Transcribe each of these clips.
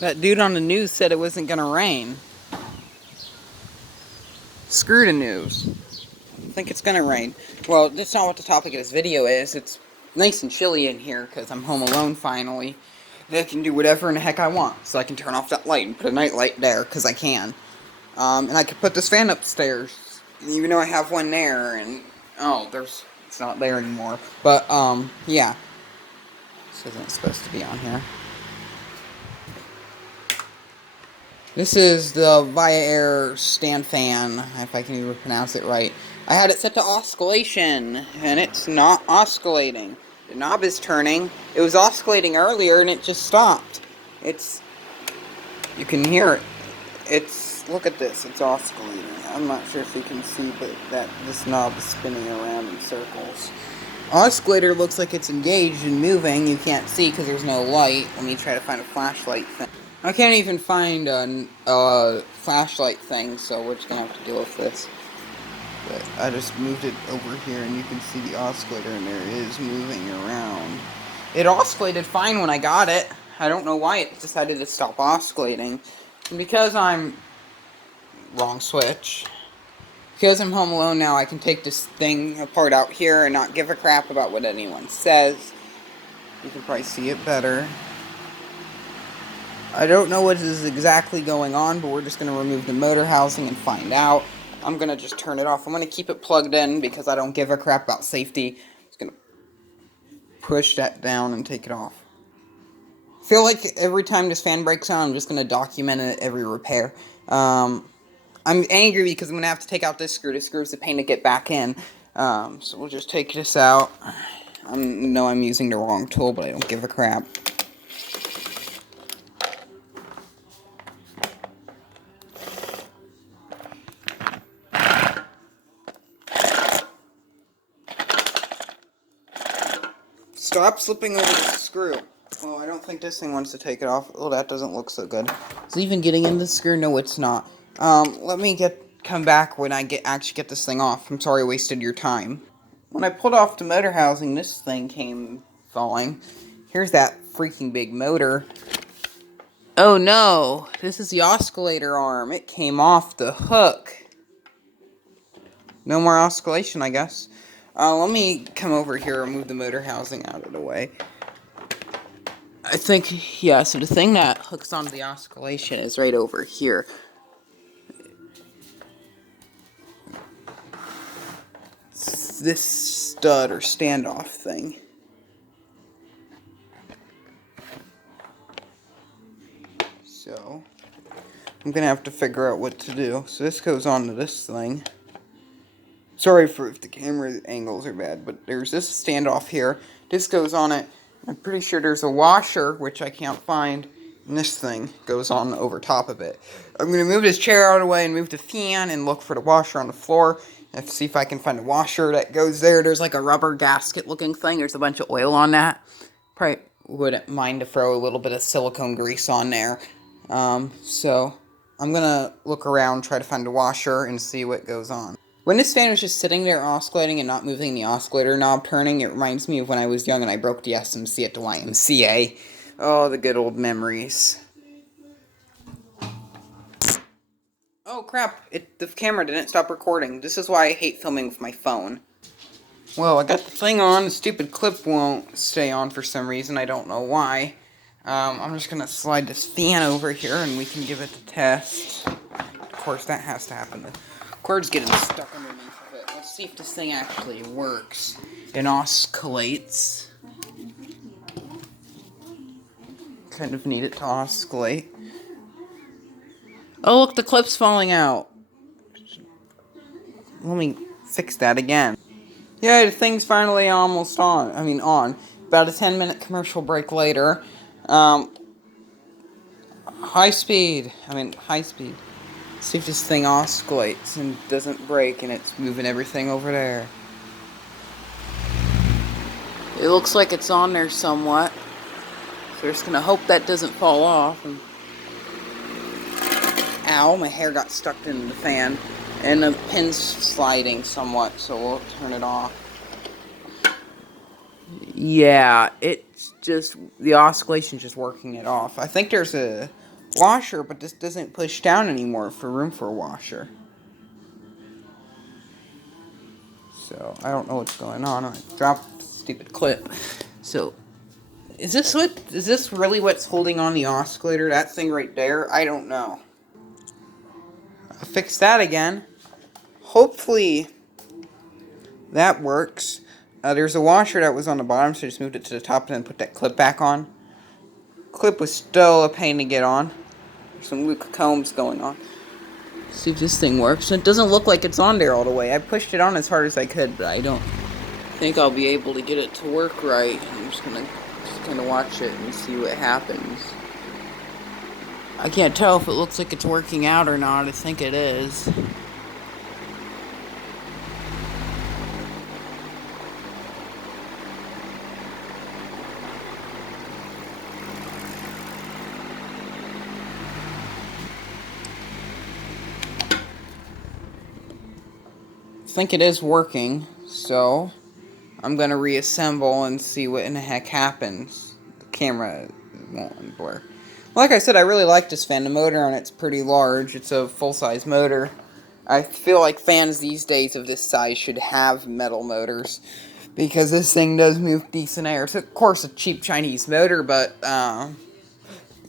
That dude on the news said it wasn't gonna rain. Screw the news. I think it's gonna rain. Well, that's not what the topic of this video is. It's nice and chilly in here because I'm home alone finally. And I can do whatever in the heck I want. So I can turn off that light and put a night light there because I can. And I could put this fan upstairs. Even though I have one there and... Oh, it's not there anymore. But, yeah. This isn't supposed to be on here. This is the Vie-air stand fan, if I can even pronounce it right. I had it set to oscillation, and it's not oscillating. The knob is turning. It was oscillating earlier, and it just stopped. You can hear it. Look at this, it's oscillating. I'm not sure if you can see, but this knob is spinning around in circles. Oscillator looks like it's engaged and moving. You can't see because there's no light. Let me try to find a flashlight thing. I can't even find a flashlight thing, so we're just gonna have to deal with this. But I just moved it over here, and you can see the oscillator, and there is moving around. It oscillated fine when I got it. I don't know why it decided to stop oscillating. And because I'm... Wrong switch. Because I'm home alone now, I can take this thing apart out here and not give a crap about what anyone says. You can probably see it better. I don't know what is exactly going on, but we're just going to remove the motor housing and find out. I'm going to just turn it off. I'm going to keep it plugged in because I don't give a crap about safety. I'm just going to push that down and take it off. I feel like every time this fan breaks down, I'm just going to document it every repair. I'm angry because I'm going to have to take out this screw. This screw is a pain to get back in. So we'll just take this out. I know I'm using the wrong tool, but I don't give a crap. Stop slipping over the screw. Oh, I don't think this thing wants to take it off. Oh, that doesn't look so good. Is it even getting in the screw? No, it's not. Let me come back when I actually get this thing off. I'm sorry I wasted your time. When I pulled off the motor housing, this thing came falling. Here's that freaking big motor. Oh no, this is the oscillator arm. It came off the hook. No more oscillation, I guess. Let me come over here and move the motor housing out of the way. I think, yeah, so the thing that hooks onto the oscillation is right over here. It's this stud or standoff thing. So, I'm gonna have to figure out what to do. So this goes onto this thing. Sorry for if the camera angles are bad, but there's this standoff here. This goes on it. I'm pretty sure there's a washer, which I can't find, and this thing goes on over top of it. I'm going to move this chair out of the way and move the fan and look for the washer on the floor. And see if I can find a washer that goes there. There's like a rubber gasket looking thing. There's a bunch of oil on that. Probably wouldn't mind to throw a little bit of silicone grease on there. So I'm going to look around, try to find a washer, and see what goes on. When this fan was just sitting there oscillating and not moving the oscillator knob turning, it reminds me of when I was young and I broke the SMC at the YMCA. Oh, the good old memories. Oh crap, the camera didn't stop recording. This is why I hate filming with my phone. Well, I got the thing on, the stupid clip won't stay on for some reason, I don't know why. I'm just gonna slide this fan over here and we can give it a test. Of course, that has to happen. The cord's getting stuck underneath of it. Let's see if this thing actually works and oscillates. Kind of need it to oscillate. Oh, look, the clip's falling out. Let me fix that again. Yeah, the thing's finally almost on. On. About a 10-minute commercial break later. High speed. See if this thing oscillates and doesn't break and it's moving everything over there. It looks like it's on there somewhat. So we're just gonna hope that doesn't fall off. Ow, my hair got stuck in the fan. And the pin's sliding somewhat, so we'll turn it off. Yeah, it's just, the oscillation just working it off. I think there's a washer, but this doesn't push down anymore for room for a washer. So, I don't know what's going on. I dropped the stupid clip. So, is this really what's holding on the oscillator? That thing right there? I don't know. I'll fix that again. Hopefully that works. There's a washer that was on the bottom, so I just moved it to the top and then put that clip back on. Clip was still a pain to get on. There's some Luke Combs going on. See if this thing works. It doesn't look like it's on there all the way. I pushed it on as hard as I could, but I don't think I'll be able to get it to work right. I'm just gonna watch it and see what happens. I can't tell if it looks like it's working out or not. I think it is. I think it is working, so I'm gonna reassemble and see what in the heck happens. The camera won't blur. Like I said, I really like this fan. The motor on it's pretty large. It's a full-size motor. I feel like fans these days of this size should have metal motors, because this thing does move decent air. It's of course a cheap Chinese motor, but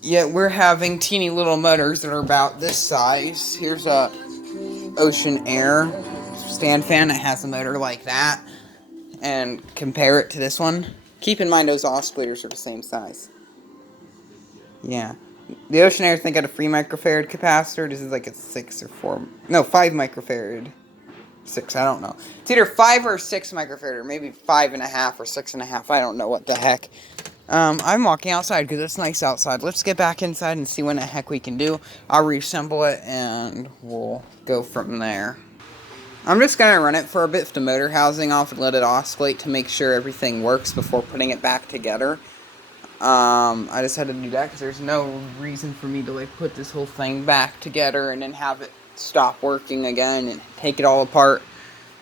yeah, we're having teeny little motors that are about this size. Here's a Ocean-Air stand fan that has a motor like that, and compare it to this one. Keep in mind those oscillators are the same size. Yeah. The Ocean-Air, I think, had a 3 microfarad capacitor. This is like a 6 or 4... No, 5 microfarad. 6, I don't know. It's either 5 or 6 microfarad, or maybe 5.5 or 6.5. I don't know what the heck. I'm walking outside because it's nice outside. Let's get back inside and see what the heck we can do. I'll reassemble it, and we'll go from there. I'm just going to run it for a bit with the motor housing off and let it oscillate to make sure everything works before putting it back together. I just had to do that because there's no reason for me to like put this whole thing back together and then have it stop working again and take it all apart.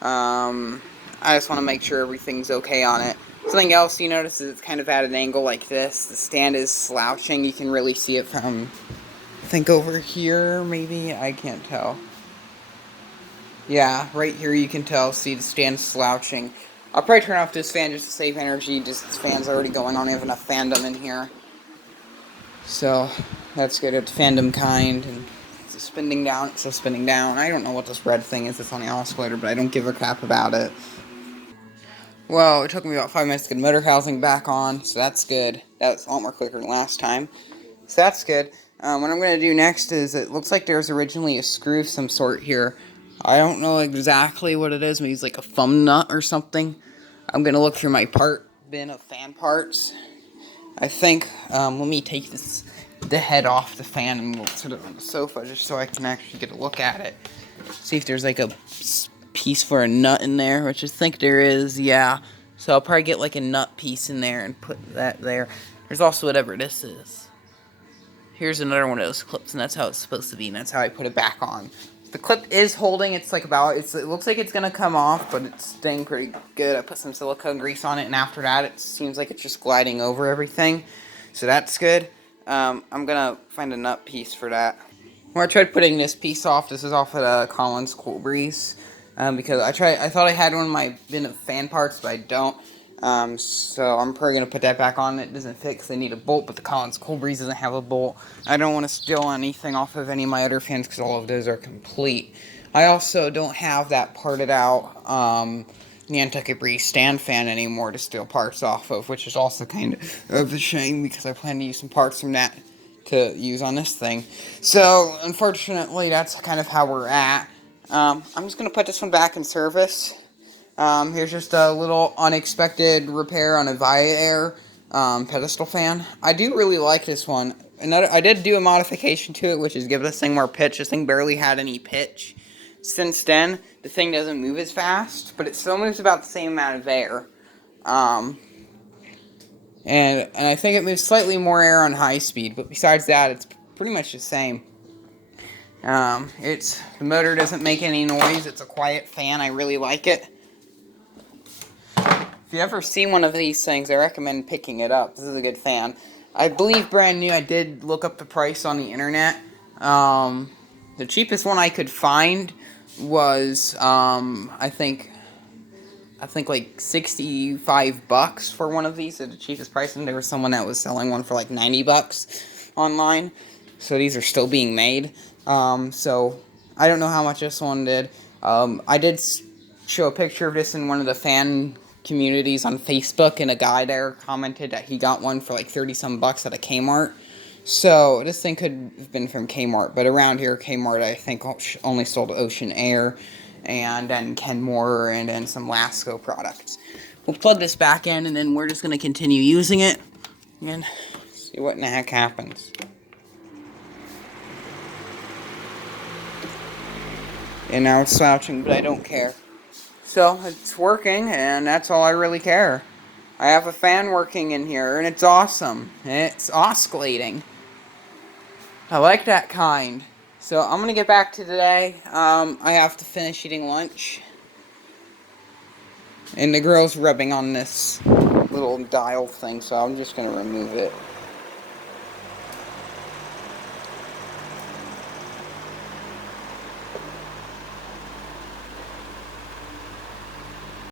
I just want to make sure everything's okay on it. Something else you notice is it's kind of at an angle like this. The stand is slouching. You can really see it from, I think, over here, maybe? I can't tell. Yeah, right here you can see the stand slouching. I'll probably turn off this fan just to save energy. Just this fan's already going on. I have enough fandom in here. So, that's good. It's fandom kind. And it's spinning down. It's still spinning down. I don't know what this red thing is that's on the oscillator, but I don't give a crap about it. Well, it took me about 5 minutes to get the motor housing back on, so that's good. That was a lot more quicker than last time. So that's good. What I'm going to do next is, it looks like there's originally a screw of some sort here. I don't know exactly what it is. Maybe it's like a thumb nut or something. I'm going to look through my part bin of fan parts. I think, let me take the head off the fan and we'll put it on the sofa just so I can actually get a look at it. See if there's like a piece for a nut in there, which I think there is, yeah. So I'll probably get like a nut piece in there and put that there. There's also whatever this is. Here's another one of those clips, and that's how it's supposed to be, and that's how I put it back on. The clip is holding. It's like it looks like it's gonna come off, but it's staying pretty good. I put some silicone grease on it, and after that, it seems like it's just gliding over everything. So that's good. I'm gonna find a nut piece for that. Well, I tried putting this piece off. This is off at Collins Cool Breeze, because I thought I had one of my bin of fan parts, but I don't. So I'm probably going to put that back on. It doesn't fit because I need a bolt, but the Collins Cool Breeze doesn't have a bolt. I don't want to steal anything off of any of my other fans because all of those are complete. I also don't have that parted out Nantucket Breeze stand fan anymore to steal parts off of, which is also kind of a shame because I plan to use some parts from that to use on this thing. So, unfortunately, that's kind of how we're at. I'm just going to put this one back in service. Here's just a little unexpected repair on a Vie-air pedestal fan. I do really like this one. I did do a modification to it, which is give this thing more pitch. This thing barely had any pitch. Since then, the thing doesn't move as fast, but it still moves about the same amount of air. And I think it moves slightly more air on high speed, but besides that, it's pretty much the same. The motor doesn't make any noise. It's a quiet fan. I really like it. If you ever see one of these things, I recommend picking it up. This is a good fan. I believe brand new. I did look up the price on the internet. The cheapest one I could find was, I think like $65 for one of these at the cheapest price, and there was someone that was selling one for like $90 online. So these are still being made. So I don't know how much this one did. I did show a picture of this in one of the fan communities on Facebook, and a guy there commented that he got one for like 30 some bucks at a Kmart. So this thing could have been from Kmart, but around here Kmart I think only sold Ocean Air and then Kenmore and then some Lasco products. We'll plug this back in and then we're just going to continue using it and see what in the heck happens. And now it's slouching, but I don't care. So, it's working, and that's all I really care. I have a fan working in here, and it's awesome. It's oscillating. I like that kind. So, I'm going to get back to today. I have to finish eating lunch. And the girl's rubbing on this little dial thing, so I'm just going to remove it.